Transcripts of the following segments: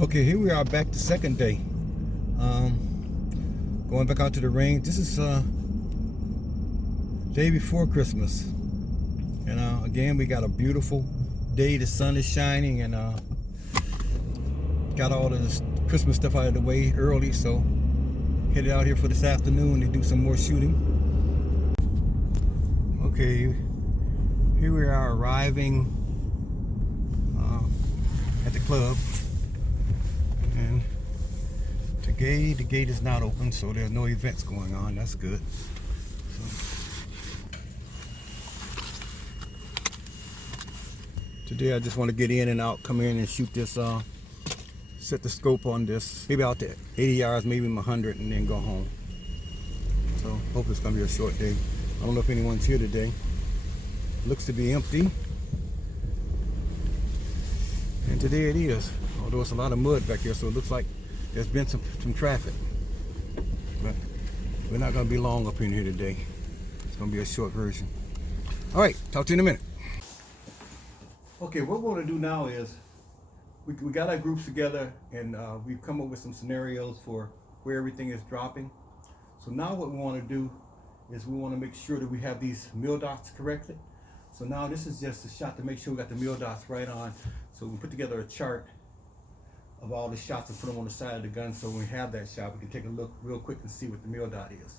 Okay, here we are back the second day. Going back out to the range. This is day before Christmas. And again, we got a beautiful day. The sun is shining and got all of this Christmas stuff out of the way early. So headed out here for this afternoon to do some more shooting. Okay, here we are arriving at the club. And the gate is not open, so there's no events going on. That's good. Today I just want to get in and out, come in and shoot this, set the scope on this, maybe out to 80 yards, maybe 100, and then go home. So hope it's going to be a short day. I don't know if anyone's here today. Looks to be empty. And today it is. Although it's a lot of mud back here, so it looks like there's been some traffic. But we're not going to be long up in here today. It's going to be a short version. All right, talk to you in a minute. Okay, what we're going to do now is we got our groups together and we've come up with some scenarios for where everything is dropping. So now what we want to do is we want to make sure that we have these mildots correctly. So now this is just a shot to make sure we got the mildots right on. So we put together a chart of all the shots and put them on the side of the gun, so when we have that shot, we can take a look real quick and see what the mildot is.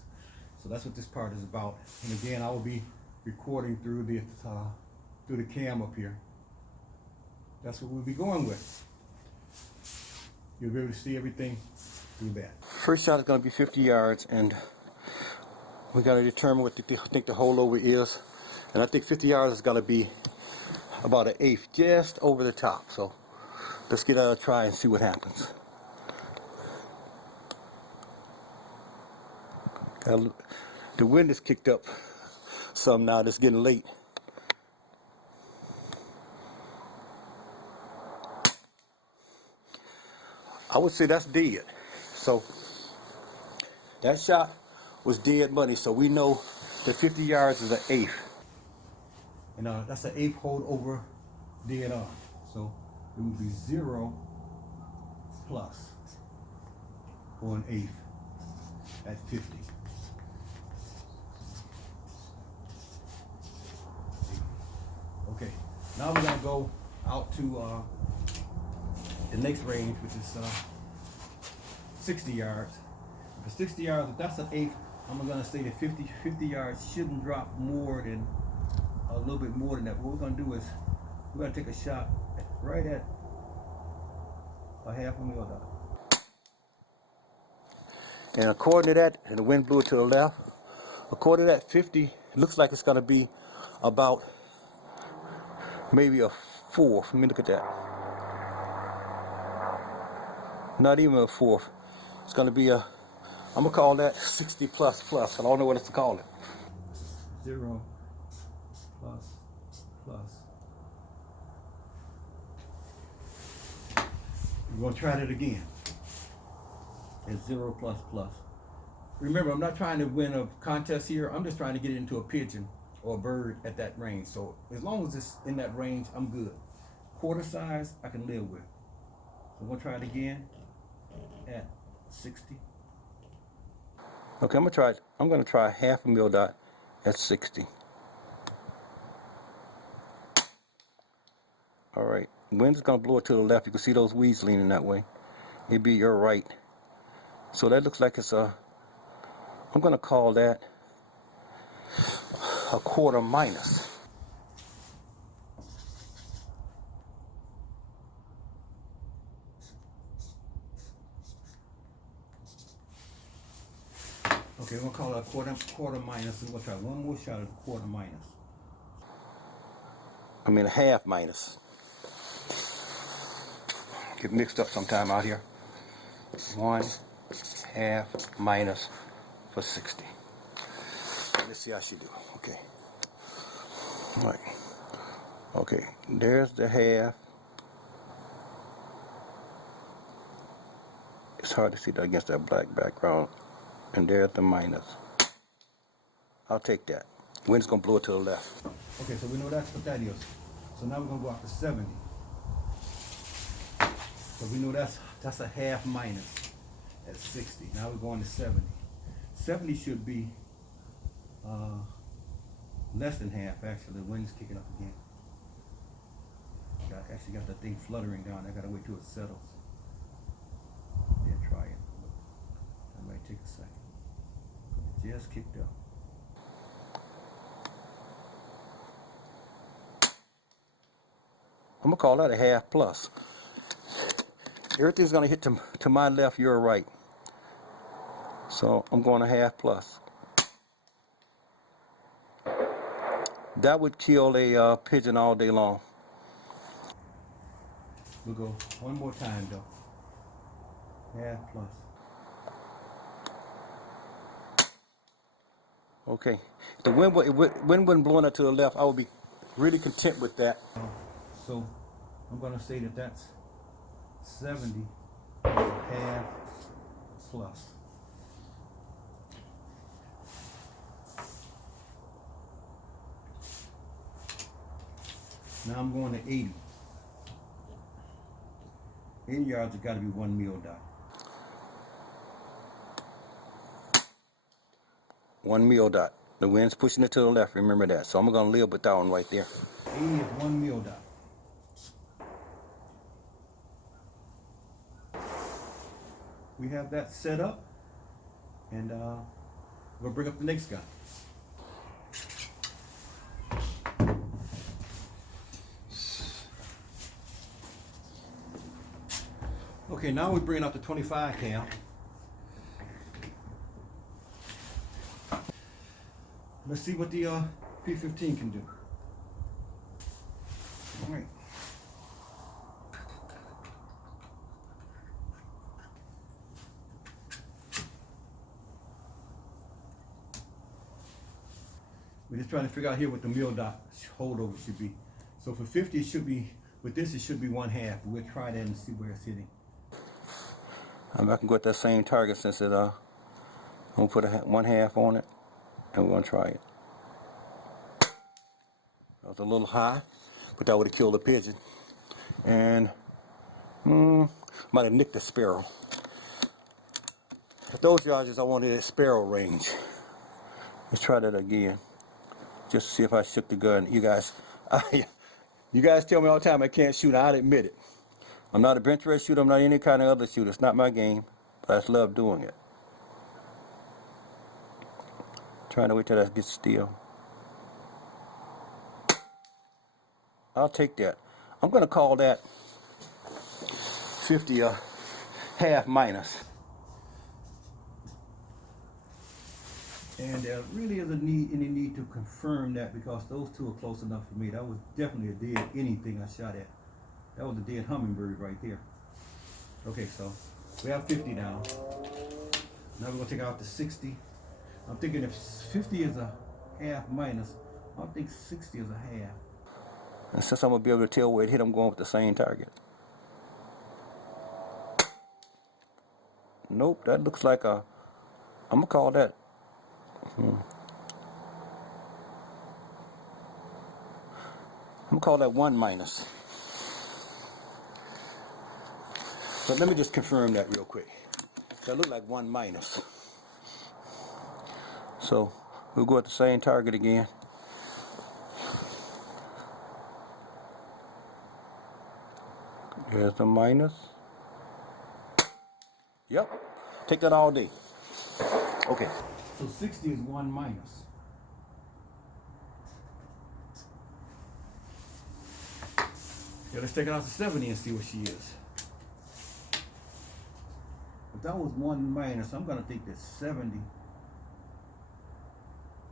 So that's what this part is about. And again, I will be recording through the cam up here. That's what we'll be going with. You'll be able to see everything through that. First shot is going to be 50 yards, and we got to determine what I think the holdover is. And I think 50 yards is going to be about an eighth, just over the top. So let's get out and try and see what happens. The wind is kicked up some now. It's getting late. I would say that's dead. So that shot was dead money. So we know that 50 yards is an eighth. And that's an eighth hold over dead on. So it would be 0 plus or an eighth at 50. Okay, now we're gonna go out to the next range, which is 60 yards. For 60 yards, if that's an eighth, I'm gonna say that 50 yards shouldn't drop more than a little bit more than that. What we're gonna do is we're gonna take a shot right at a half a mildot. And according to that, and the wind blew it to the left, according to that 50, it looks like it's gonna be about maybe a fourth. Let me look at that. Not even a fourth. It's gonna be I'm gonna call that 60 plus plus. I don't know what else to call it. 0 plus plus. We're going to try that again. It's 0 plus plus. Remember, I'm not trying to win a contest here. I'm just trying to get it into a pigeon or a bird at that range. So as long as it's in that range, I'm good. Quarter size, I can live with. So we'll try it again at 60. Okay, I'm going to try half a mildot at 60. All right, wind's gonna blow it to the left. You can see those weeds leaning that way. It'd be your right. So that looks like it's I'm gonna call that a quarter minus. Okay, we're gonna call it a quarter minus. We're gonna try one more shot at a quarter minus. I mean a half minus. Get mixed up sometime out here. 1/2 minus for 60. Let's see how she do. Okay. All right. Okay. There's the half. It's hard to see that against that black background. And there's the minus. I'll take that. Wind's gonna blow it to the left. Okay, so we know that's what that is. So now we're gonna go out to 70. So we know that's That's a half minus at 60. Now we're going to 70. 70 should be less than half, actually. The wind's kicking up again. Actually got the thing fluttering down. I gotta wait till it settles. Then try it. That might take a second. It just kicked up. I'm gonna call that a half plus. Everything's gonna hit to my left, your right. So I'm going a half plus. That would kill a pigeon all day long. We'll go one more time though. Half plus. Okay. If the wind wasn't blowing up to the left, I would be really content with that. So I'm going to say that that's 70 half plus. Now I'm going to 80. 80 yards has got to be 1 mil dot. 1 mil dot. The wind's pushing it to the left, remember that. So I'm going to live with that one right there. 80 is 1 mil dot. We have that set up, and we'll bring up the next guy. Okay, now we're bringing up the 25 cal. Let's see what the P15 can do. All right. We're just trying to figure out here what the mil dot holdover should be. So for 50, it should be, with this, it should be 1/2. We'll try that and see where it's hitting. I can go at that same target since it, I'm gonna put a 1/2 on it, and we're gonna try it. That was a little high, but that would have killed the pigeon. And, might have nicked the sparrow. At those yards, I wanted a sparrow range. Let's try that again. Just to see if I shook the gun. You guys tell me all the time I can't shoot. I'll admit it. I'm not a bench rest shooter. I'm not any kind of other shooter. It's not my game, but I just love doing it. Trying to wait till that gets still. I'll take that. I'm going to call that 50 a half minus. And there really isn't any need to confirm that, because those two are close enough for me. That was definitely a dead anything I shot at. That was a dead hummingbird right there. Okay, so we have 50 down. Now we're going to take out the 60. I'm thinking if 50 is a half minus, I think 60 is a half. And since I'm going to be able to tell where it hit, I'm going with the same target. Nope, that looks like a, I'm going to call that. I'm going to call that 1 minus. But let me just confirm that real quick. That looked like 1 minus. So we'll go at the same target again. Here's the minus. Yep. Take that all day. Okay. So 60 is 1 minus. Yeah, let's take it out to 70 and see what she is. If that was 1 minus, I'm gonna think that 70.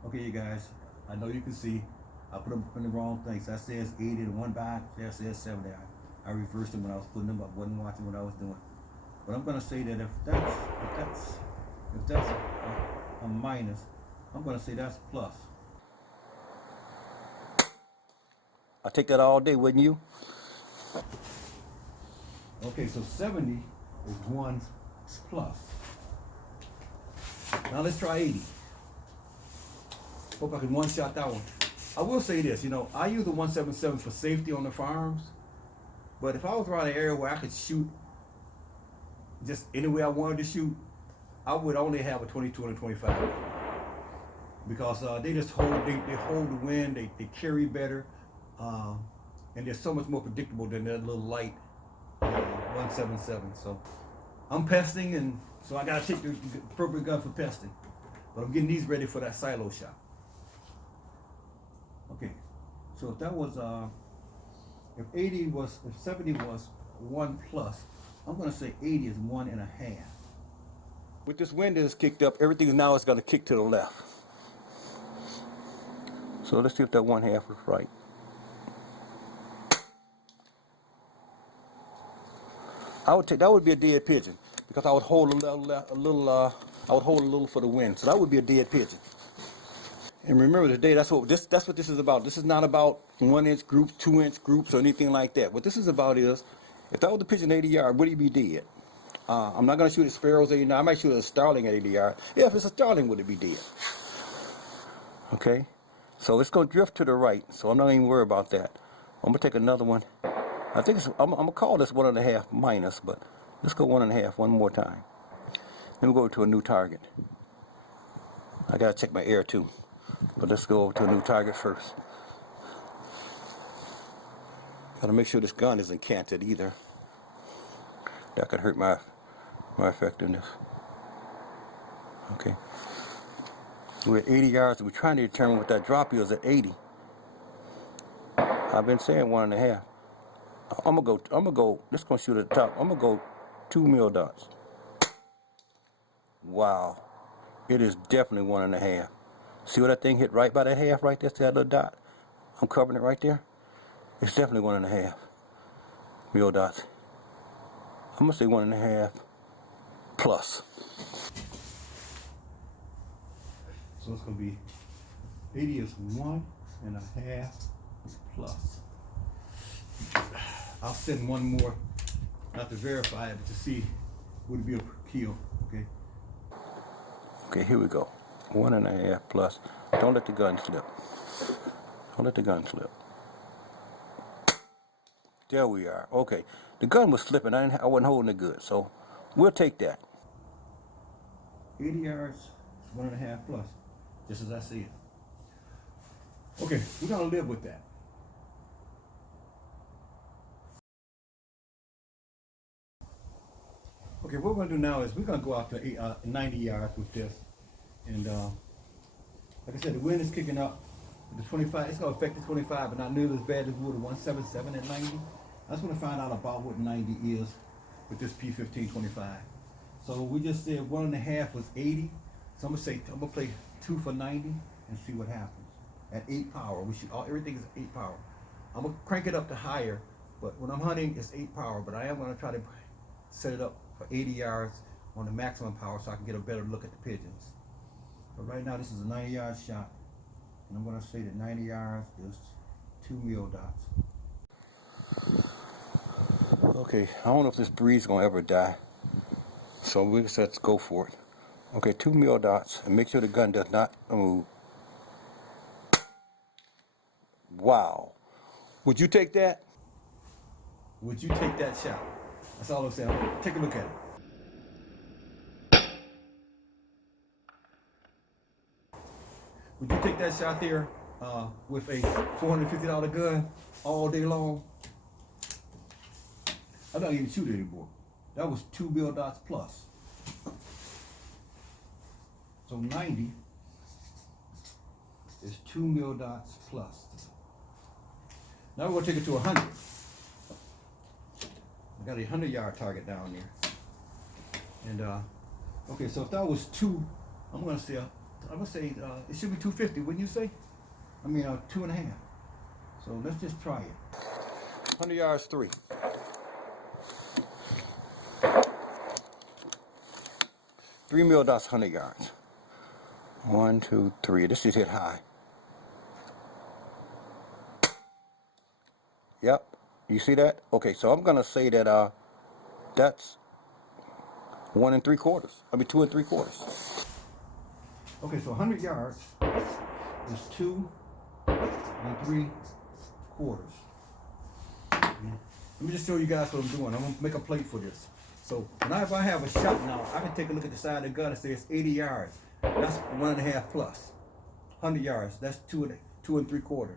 Okay, you guys, I know you can see I put them in the wrong things. That says 80 to 1 by, that says 70. I reversed them when I was putting them up, wasn't watching what I was doing. But I'm gonna say that if that's a minus, I'm gonna say that's plus. I'll take that all day, wouldn't you? Okay, so 70 is 1 plus. Now let's try 80. Hope I can one-shot that one. I will say this, you know, I use the 177 for safety on the firearms, but if I was around an area where I could shoot just anywhere I wanted to shoot, I would only have a 22 and a 25 because they just hold, they hold the wind, they carry better, and they're so much more predictable than that little light 177. So I'm pesting, and so I gotta take the appropriate gun for pesting. But I'm getting these ready for that silo shot. Okay, so if that was if 70 was 1 plus, I'm gonna say 80 is 1.5. With this wind is kicked up, everything now is gonna kick to the left. So let's see if that 1/2 was right. I would take, that would be a dead pigeon because I would hold I would hold a little for the wind. So that would be a dead pigeon. And remember today, that's what this is about. This is not about 1-inch groups, 2-inch groups, or anything like that. What this is about is, if that was the pigeon 80 yard, would he be dead? I'm not going to shoot at sparrows 80 yard. I might shoot at a starling at 80 yard. Yeah, if it's a starling, would it be dead? Okay, so it's going to drift to the right, so I'm not even worried about that. I'm going to take another one. I think I'm going to call this 1.5 minus, but let's go 1.5 one more time. Then we'll go to a new target. I got to check my air too. But let's go over to a new target first. Gotta make sure this gun isn't canted either. That could hurt my effectiveness. Okay. We're at 80 yards, and we're trying to determine what that drop is at 80. I've been saying 1.5. I'm gonna go, this gonna shoot at the top. I'm gonna go 2 mildots. Wow. It is definitely 1.5. See where that thing hit right by that half right there? See that little dot? I'm covering it right there. It's definitely 1.5 mildots. I'm gonna say 1.5 plus. So it's gonna be 80 is 1.5 plus. I'll send one more, not to verify it, but to see would it be a kill. Okay. Okay, here we go. 1.5 plus. Don't let the gun slip. Don't let the gun slip. There we are. Okay. The gun was slipping. I wasn't holding it good, so we'll take that. 80 yards, 1.5 plus, just as I see it. Okay, we're gonna live with that. Okay, what we're gonna do now is we're gonna go out to 90 yards with this, and like I said, the wind is kicking up. The 25, it's gonna affect the 25, but not nearly as bad as it would a 177 at 90. I just want to find out about what 90 is with this P15 25. So we just said 1.5 was 80. So I'm gonna play 2 for 90 and see what happens at 8 power. We should everything is 8 power. I'm gonna crank it up to higher, but when I'm hunting, it's 8 power. But I am gonna try to set it up for 80 yards on the maximum power so I can get a better look at the pigeons. But right now, this is a 90-yard shot, and I'm gonna say that 90 yards is 2 mildots. Okay, I don't know if this breed's gonna ever die, so we just have to go for it. Okay, 2 mildots, and make sure the gun does not move. Wow. Would you take that? Would you take that shot? That's all I'm saying. Take a look at it. Would you take that shot there with a $450 gun all day long? I don't even shoot it anymore. That was 2 mildots plus. So 90 is 2 mildots plus. Now we're gonna take it to 100. I got a 100-yard target down there. And okay, so if that was 2, I'm gonna say it should be 250, wouldn't you say? I mean 2.5. So let's just try it. 100 yards 3. 3 mildots, 100 yards. 1, 2, 3. This should hit high. Yep. You see that? Okay, so I'm gonna say that that's 1 3/4. I mean 2 3/4. Okay, so 100 yards is 2 3/4. Let me just show you guys what I'm doing. I'm gonna make a plate for this. So whenever I have a shot now, I can take a look at the side of the gun and say it's 80 yards. That's 1.5 plus. 100 yards, that's 2 3/4.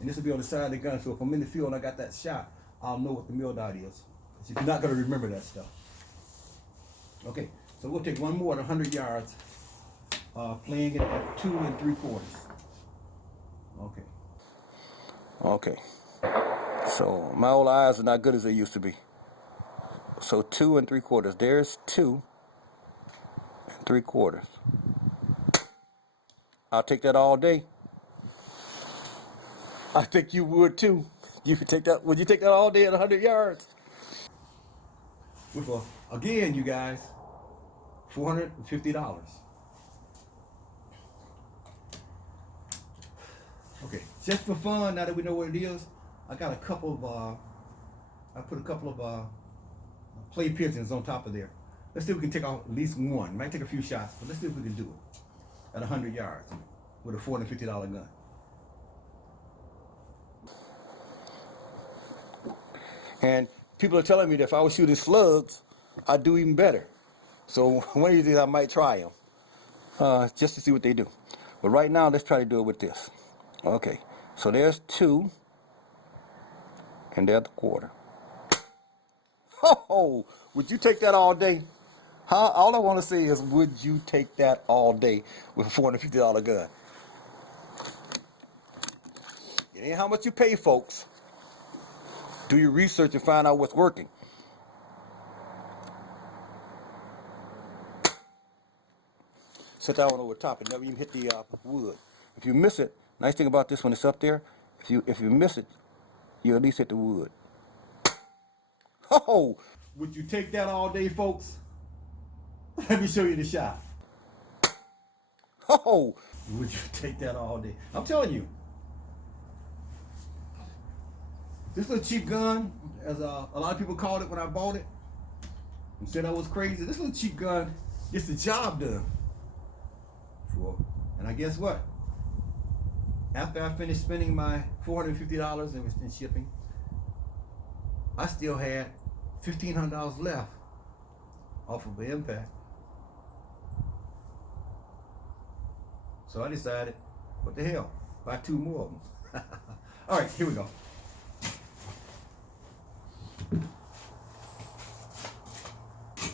And this will be on the side of the gun, so if I'm in the field and I got that shot, I'll know what the mil dot is. You're not gonna remember that stuff. Okay, so we'll take one more at 100 yards, playing it at 2 3/4. Okay. Okay. So my old eyes are not good as they used to be. So 2 3/4. There's 2 3/4. I'll take that all day. I think you would too. You could take that. Would you take that all day at 100 yards? With again, you guys, $450. Okay, just for fun. Now that we know what it is, I got a couple of. I put a couple of play pigeons on top of there. Let's see if we can take out at least one. Might take a few shots, but let's see if we can do it at 100 yards with a $450 gun. And people are telling me that if I would shoot his slugs, I'd do even better. So one of these days I might try them, just to see what they do. But right now, let's try to do it with this. Okay, so there's 2, and there's the 1/4. Oh, would you take that all day? Huh? All I want to say is, would you take that all day with a $450 gun? It ain't how much you pay, folks. Do your research and find out what's working. Set that one over top and never even hit the wood. If you miss it, nice thing about this when it's up there, if you miss it, you at least hit the wood. Oh, would you take that all day, folks? Let me show you the shot. Oh, would you take that all day? I'm telling you. This little cheap gun, as a lot of people called it when I bought it, and said I was crazy. This little cheap gun gets the job done. And I guess what? After I finished spending my $450 in shipping, I still had $1,500 left off of the impact. So I decided, what the hell, buy 2 more of them. All right, here we go.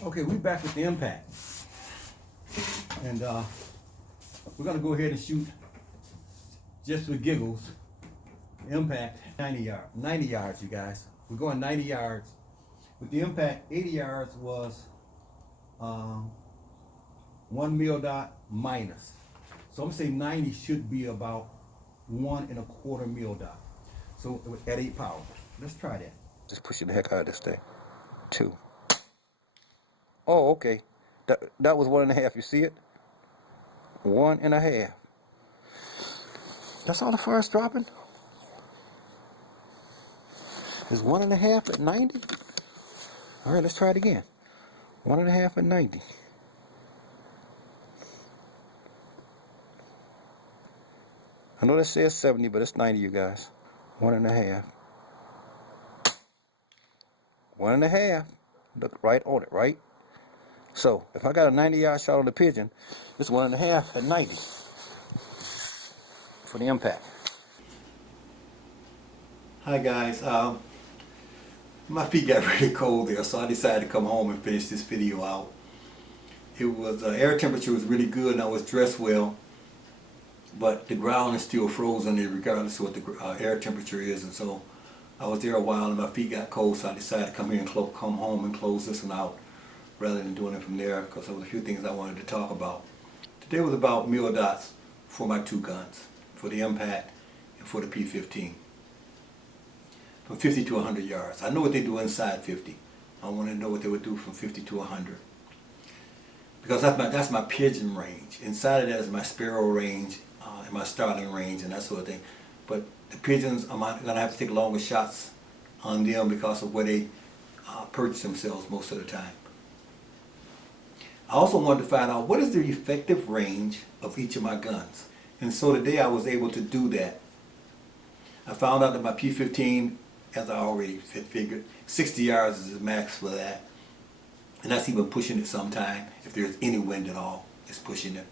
Okay, we're back with the impact. And we're gonna go ahead and shoot, just for giggles, impact 90 yards. 90 yards, you guys. We're going 90 yards. With the impact, 80 yards was 1 mil dot minus. So I'm gonna say 90 should be about 1 1/4 mil dot. So at 8 power. Let's try that. Just pushing the heck out of this thing. 2. Oh, okay. That was 1.5. You see it? 1.5. That's all the fire's dropping? Is 1.5 at 90? All right, let's try it again. 1.5 at 90. I know that says 70, but it's 90, you guys. 1.5. 1.5. Look right on it, right? So if I got a 90-yard shot on the pigeon, it's 1.5 at 90 for the impact. Hi guys, my feet got really cold there, so I decided to come home and finish this video out. It was air temperature was really good and I was dressed well, but the ground is still frozen regardless of what the air temperature is, and so I was there a while and my feet got cold, so I decided to come here and come home and close this one out rather than doing it from there, because there was a few things I wanted to talk about. Today was about mil dots for my 2 guns, for the impact and for the P15. From 50 to 100 yards. I know what they do inside 50. I want to know what they would do from 50 to 100. Because that's my pigeon range. Inside of that is my sparrow range and my starling range and that sort of thing. But the pigeons, I'm going to have to take longer shots on them because of where they perch themselves most of the time. I also wanted to find out what is the effective range of each of my guns. And so today I was able to do that. I found out that my P15, as I already figured, 60 yards is the max for that. and that's even pushing it sometime. If there's any wind at all, it's pushing it.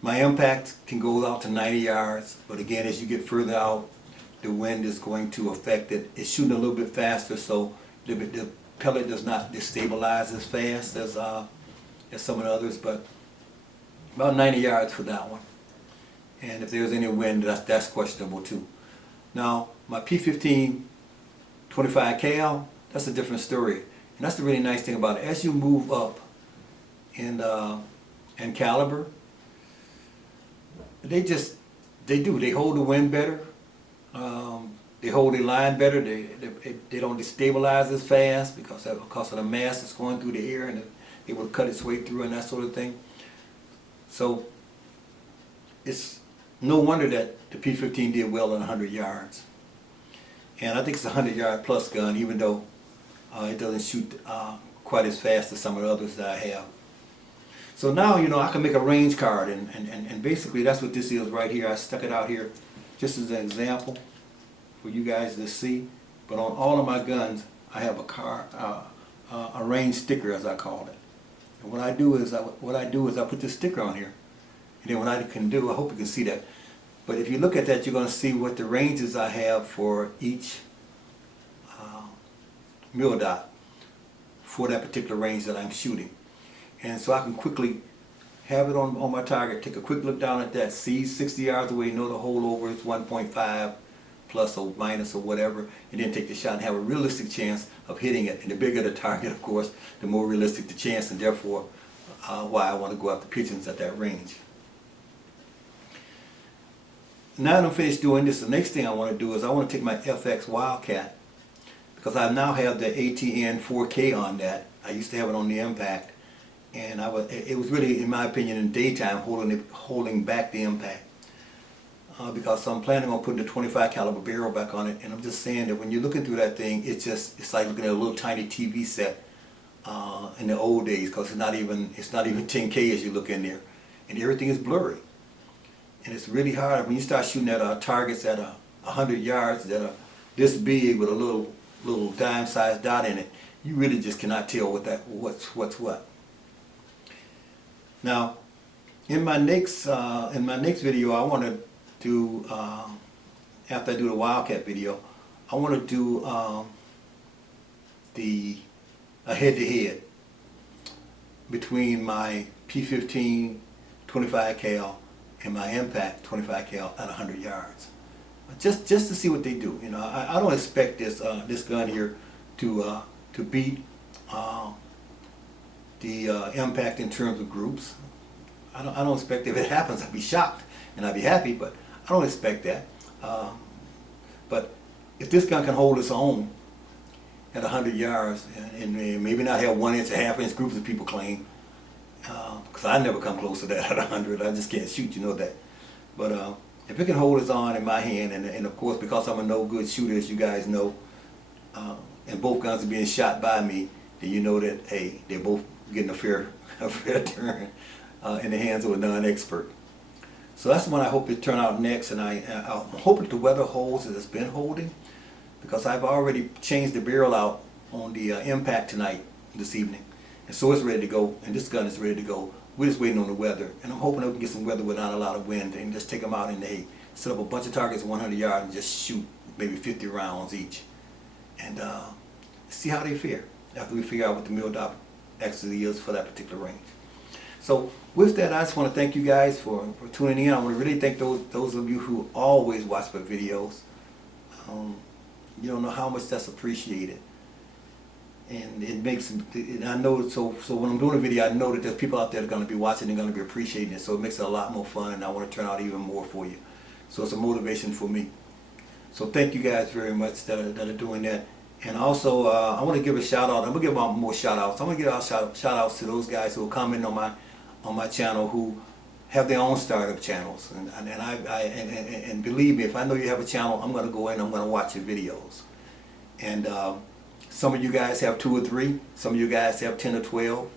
My impact can go out to 90 yards, but again, as you get further out, the wind is going to affect it. It's shooting a little bit faster, so the pellet does not destabilize as fast as some of the others, but about 90 yards for that one. And if there's any wind, that's questionable too. Now, my P15 25 cal, that's a different story. And that's the really nice thing about it. As you move up in caliber, they hold the wind better. They hold the line better. They don't destabilize as fast because of the mass that's going through the air, and it will cut its way through and that sort of thing. So it's no wonder that the P15 did well at 100 yards. And I think it's a 100-yard plus gun, even though it doesn't shoot quite as fast as some of the others that I have. So now, I can make a range card, and basically that's what this is right here. I stuck it out here just as an example for you guys to see. But on all of my guns, I have a range sticker, as I call it. And what I do is I put this sticker on here. And then what I can do, I hope you can see that. But if you look at that, you're going to see what the ranges I have for each mildot for that particular range that I'm shooting. And so I can quickly have it on my target, take a quick look down at that, see 60 yards away, know the holdover is 1.5 plus or minus or whatever, and then take the shot and have a realistic chance of hitting it. And the bigger the target, of course, the more realistic the chance, and therefore why I want to go after pigeons at that range. Now that I'm finished doing this, the next thing I want to do is I want to take my FX Wildcat, because I now have the ATN 4K on that. I used to have it on the impact, and it was really, in my opinion, in daytime holding back the impact, because I'm planning on putting the 25 caliber barrel back on it. And I'm just saying that when you're looking through that thing, it's like looking at a little tiny TV set in the old days, because it's not even 10K as you look in there, and everything is blurry. And it's really hard when you start shooting at targets at 100 yards that are this big with a little dime-sized dot in it. You really just cannot tell what's what. Now, in my next video, I want to do after I do the Wildcat video, I want to do a head-to-head between my P15 25 cal and my impact 25 cal at 100 yards, just to see what they do. I don't expect this gun here to beat the impact in terms of groups. I don't expect, if it happens, I'd be shocked and I'd be happy, but I don't expect that. But if this gun can hold its own at 100 yards and maybe not have 1 inch or half-inch groups that people claim, because I never come close to that at 100. I just can't shoot, you know that. But if it can hold its own in my hand, and of course because I'm a no good shooter, as you guys know, and both guns are being shot by me, then you know that, hey, they're both getting a fair turn in the hands of a non-expert. So that's the one I hope to turn out next, and I'm hoping the weather holds as it's been holding, because I've already changed the barrel out on the impact this evening. And so it's ready to go, and this gun is ready to go. We're just waiting on the weather, and I'm hoping I can get some weather without a lot of wind and just take them out and set up a bunch of targets at 100 yards and just shoot maybe 50 rounds each, and see how they fare after we figure out what the mildot actually is for that particular range. So with that, I just want to thank you guys for tuning in. I want to really thank those of you who always watch my videos. You don't know how much that's appreciated. And it makes, and I know, so when I'm doing a video, I know that there's people out there that are going to be watching and going to be appreciating it, so it makes it a lot more fun, and I want to turn out even more for you. So it's a motivation for me. So thank you guys very much that are doing that. And also, I want to give a shout out. I'm going to give out more shout outs. I'm going to give out shout outs to those guys who are commenting on my channel, who have their own startup channels. And believe me, if I know you have a channel, I'm going to go in and I'm going to watch your videos. And some of you guys have 2 or 3. Some of you guys have 10 or 12.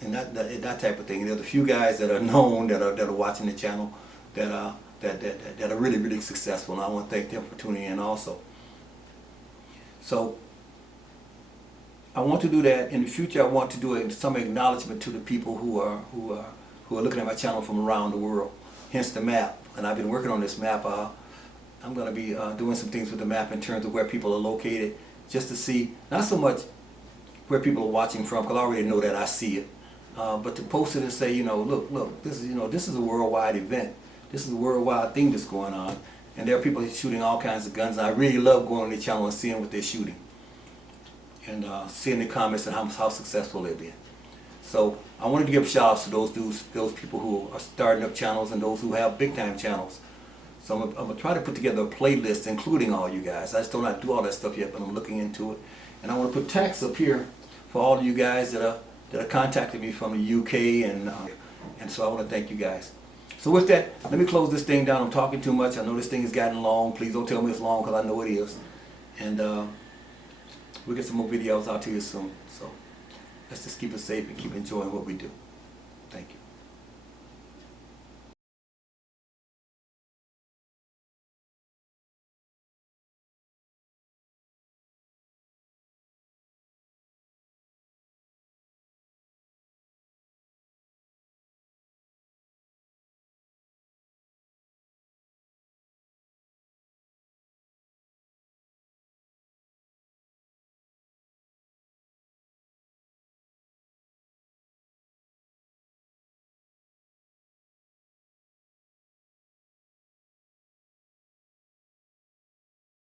And that type of thing. There's a few guys that are known that are watching the channel that are really, really successful. And I want to thank them for tuning in also. So I want to do that in the future. I want to do some acknowledgement to the people who are looking at my channel from around the world. Hence the map, and I've been working on this map. I'm going to be doing some things with the map in terms of where people are located, just to see not so much where people are watching from, because I already know that I see it, but to post it and say, you know, look, this is this is a worldwide event. This is a worldwide thing that's going on, and there are people shooting all kinds of guns. And I really love going on the channel and seeing what they're shooting, and seeing the comments and how successful they've been. So I wanted to give shout outs to those people who are starting up channels and those who have big time channels. So I'm gonna try to put together a playlist including all you guys. I just don't know how to do all that stuff yet, but I'm looking into it. And I want to put tags up here for all of you guys that are contacting me from the UK, and so I want to thank you guys. So with that, let me close this thing down. I'm talking too much. I know this thing has gotten long. Please don't tell me it's long, because I know it is. And we'll get some more videos out to you soon. So let's just keep it safe and keep enjoying what we do. Thank you.